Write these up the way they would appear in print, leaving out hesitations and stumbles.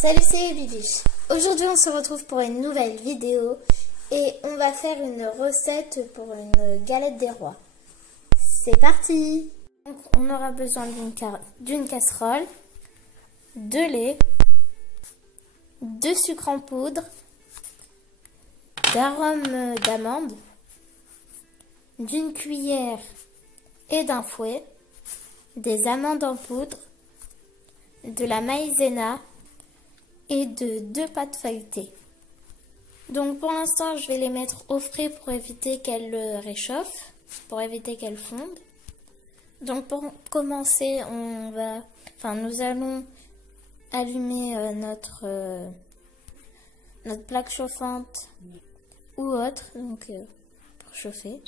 Salut, c'est Bibiche. Aujourd'hui on se retrouve pour une nouvelle vidéo et on va faire une recette pour une galette des rois. C'est parti! Donc, on aura besoin d'une casserole, de lait, de sucre en poudre, d'arôme d'amande, d'une cuillère et d'un fouet, des amandes en poudre, de la maïzena et de 2 pâtes feuilletées. Donc pour l'instant je vais les mettre au frais pour éviter qu'elles réchauffent, pour éviter qu'elles fondent. Donc pour commencer nous allons allumer notre plaque chauffante ou autre, donc pour chauffer.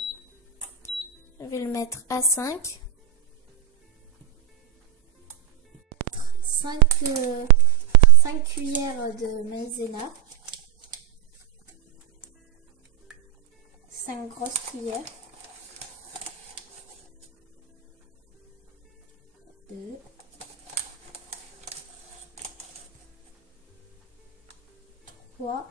Je vais le mettre à 5 cuillères de maïzena, 5 grosses cuillères, 2, 3,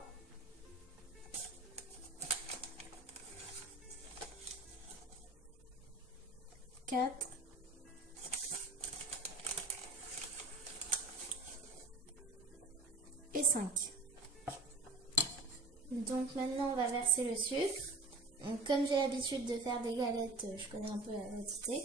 4, et 5. Donc maintenant on va verser le sucre. Donc, comme j'ai l'habitude de faire des galettes, je connais un peu la quantité.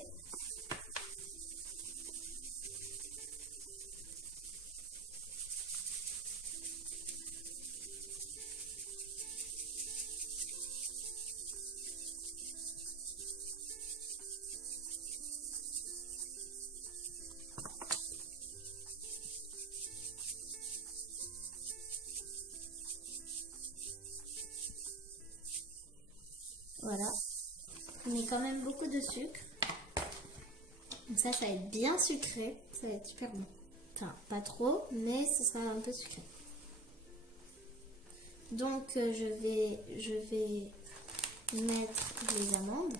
Voilà, on met quand même beaucoup de sucre. Donc ça va être bien sucré, ça va être super bon. Enfin, pas trop, mais ce sera un peu sucré. Donc je vais mettre les amandes.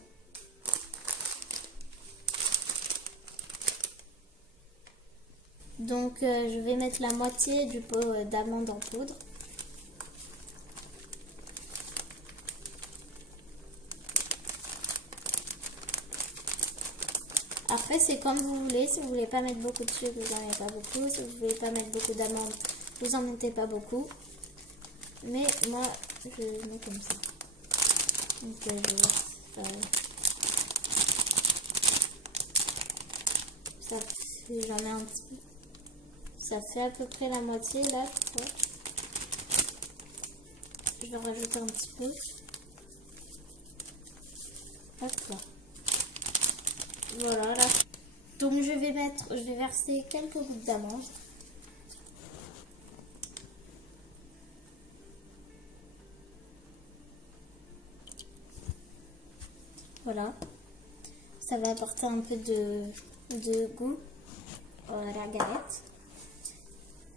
Donc je vais mettre la moitié du pot d'amandes en poudre. Après c'est comme vous voulez, si vous voulez pas mettre beaucoup de sucre, vous n'en mettez pas beaucoup. Si vous voulez pas mettre beaucoup d'amandes, vous en mettez pas beaucoup. Mais moi je mets comme ça. Donc ça fait, j'en mets un petit peu. Ça fait à peu près la moitié là. Je vais rajouter un petit peu. Hop là. Voilà là. Donc je vais verser quelques gouttes d'amande. Voilà. Ça va apporter un peu de goût à la galette.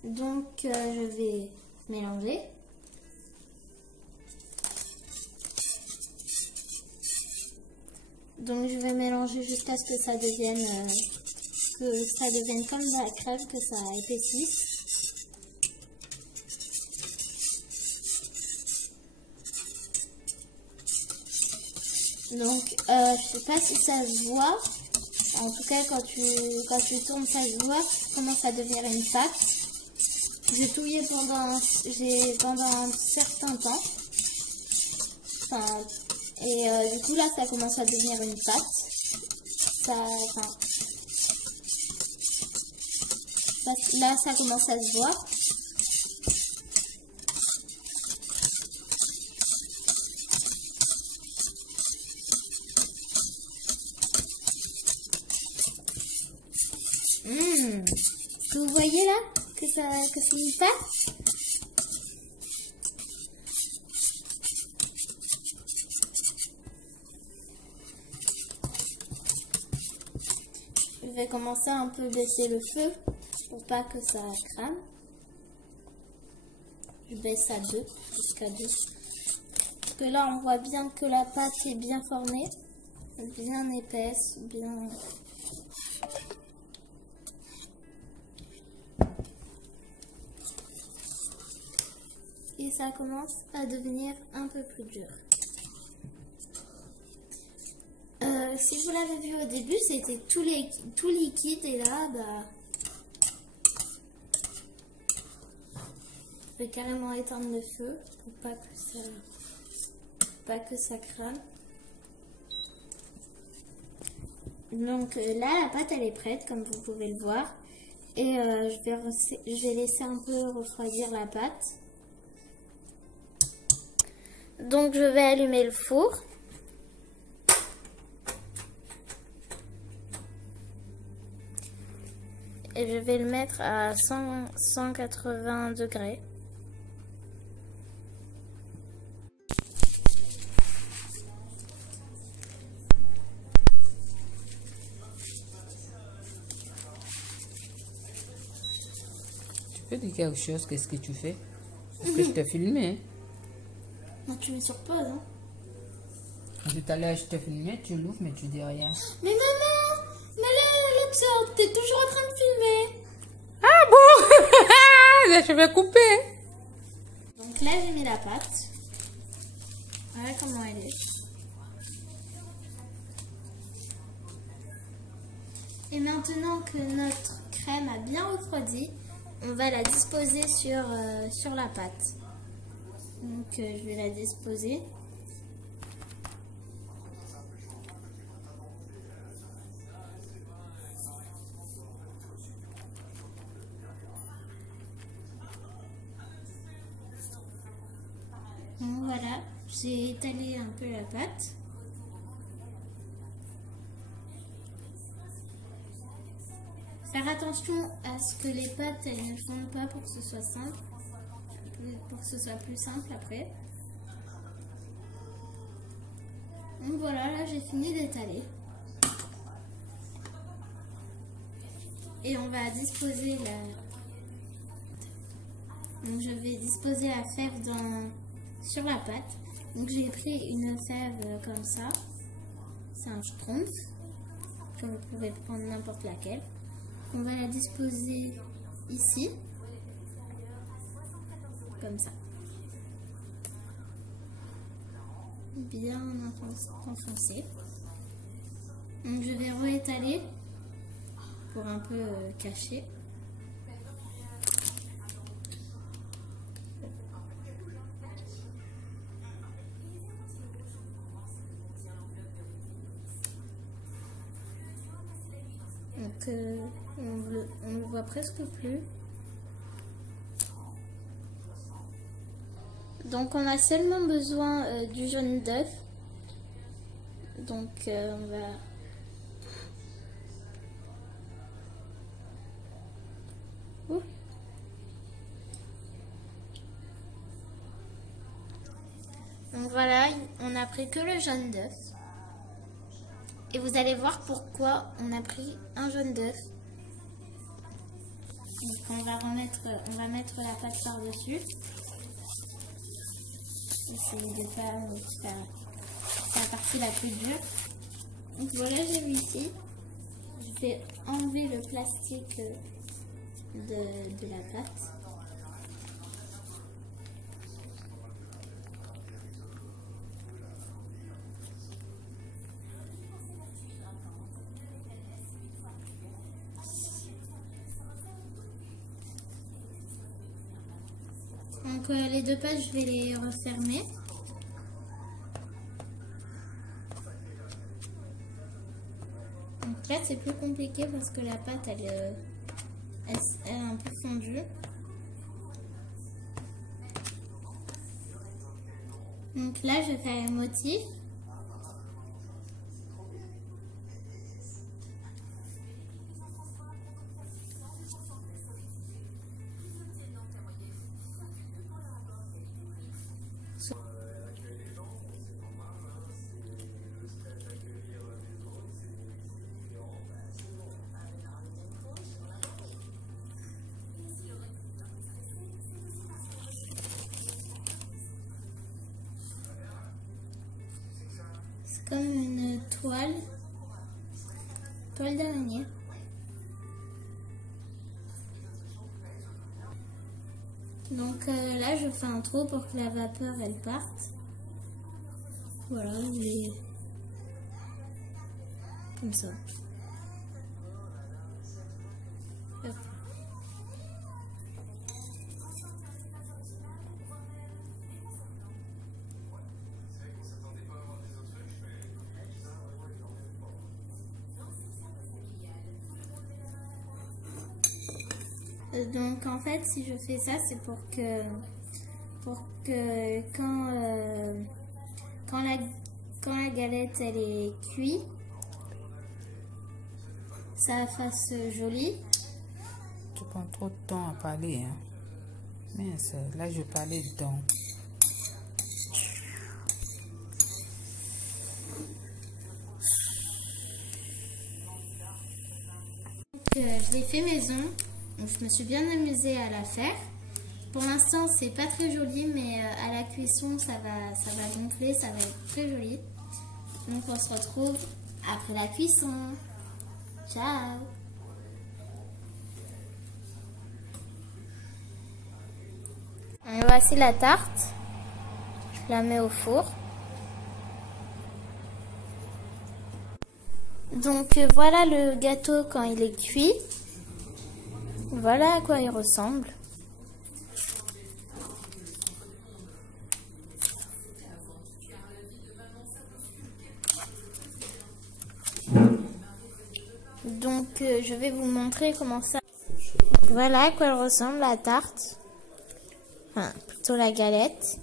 Donc je vais mélanger. Donc je vais mélanger jusqu'à ce que ça devienne comme de la crème, que ça épaississe. Donc je sais pas si ça se voit. En tout cas quand tu tournes ça se voit, commence à devenir une pâte. J'ai touillé pendant un certain temps. Et du coup là ça commence à devenir une pâte. Là ça commence à se voir. Est-ce que vous voyez là que c'est une pâte? Je vais commencer à un peu baisser le feu pour pas que ça crame. Je baisse à 2, jusqu'à 2. Parce que là on voit bien que la pâte est bien formée, bien épaisse, bien... ça commence à devenir un peu plus dur. Si vous l'avez vu au début, c'était tout liquide et là, je vais carrément éteindre le feu pour pas que ça crame. Donc là, la pâte elle est prête, comme vous pouvez le voir. Et je vais laisser un peu refroidir la pâte. Donc je vais allumer le four. Et je vais le mettre à 180 degrés. Tu peux dire quelque chose, qu'est-ce que tu fais? Parce que je t'ai filmé. Hein? Non, tu mets sur pause. Hein? Tout à l'heure, je t'ai filmé, tu l'ouvres, mais tu dis rien. Mais maman! Mais là, l'absurde, t'es toujours en train de filmer. Ah bon? Là, je vais couper. Donc là, j'ai mis la pâte. Voilà comment elle est. Et maintenant que notre crème a bien refroidi, on va la disposer sur la pâte. Donc je vais la disposer. Donc voilà, j'ai étalé un peu la pâte. Faire attention à ce que les pâtes elles ne fondent pas pour que ce soit simple, pour que ce soit plus simple après. Donc voilà, là j'ai fini d'étaler. Et on va disposer Donc je vais disposer la fève sur la pâte. Donc j'ai pris une fève comme ça. C'est un schtroumpf, que vous pouvez prendre n'importe laquelle. On va la disposer ici, comme ça. Bien enfoncé. Donc je vais réétaler pour un peu cacher. Donc on le voit presque plus. Donc on a seulement besoin du jaune d'œuf. Donc on va... Ouh. Donc voilà, on a pris que le jaune d'œuf. Et vous allez voir pourquoi on a pris un jaune d'œuf. Donc on va mettre la pâte par-dessus. Essayez de pas faire la partie la plus dure. Donc voilà, j'ai mis ici. Je vais enlever le plastique de la pâte. Donc les deux pâtes, je vais les refermer. Donc là, c'est plus compliqué parce que la pâte, elle est un peu fondue. Donc là, je vais faire un motif. Comme une toile d'araignée. Donc là, je fais un trou pour que la vapeur elle parte. Voilà, il est comme ça. Hop. Donc en fait, si je fais ça, c'est pour que quand la galette elle est cuite, ça fasse joli. Tu prends trop de temps à parler, hein. Mince, là je parlais dedans. Je l'ai fait maison, donc je me suis bien amusée à la faire. Pour l'instant, c'est pas très joli, mais à la cuisson, ça va gonfler, ça va être très joli. Donc on se retrouve après la cuisson. Ciao! Et voici la tarte. Je la mets au four. Donc voilà le gâteau quand il est cuit. Voilà à quoi il ressemble. Donc je vais vous montrer comment ça. Voilà à quoi elle ressemble la tarte. Enfin, plutôt la galette.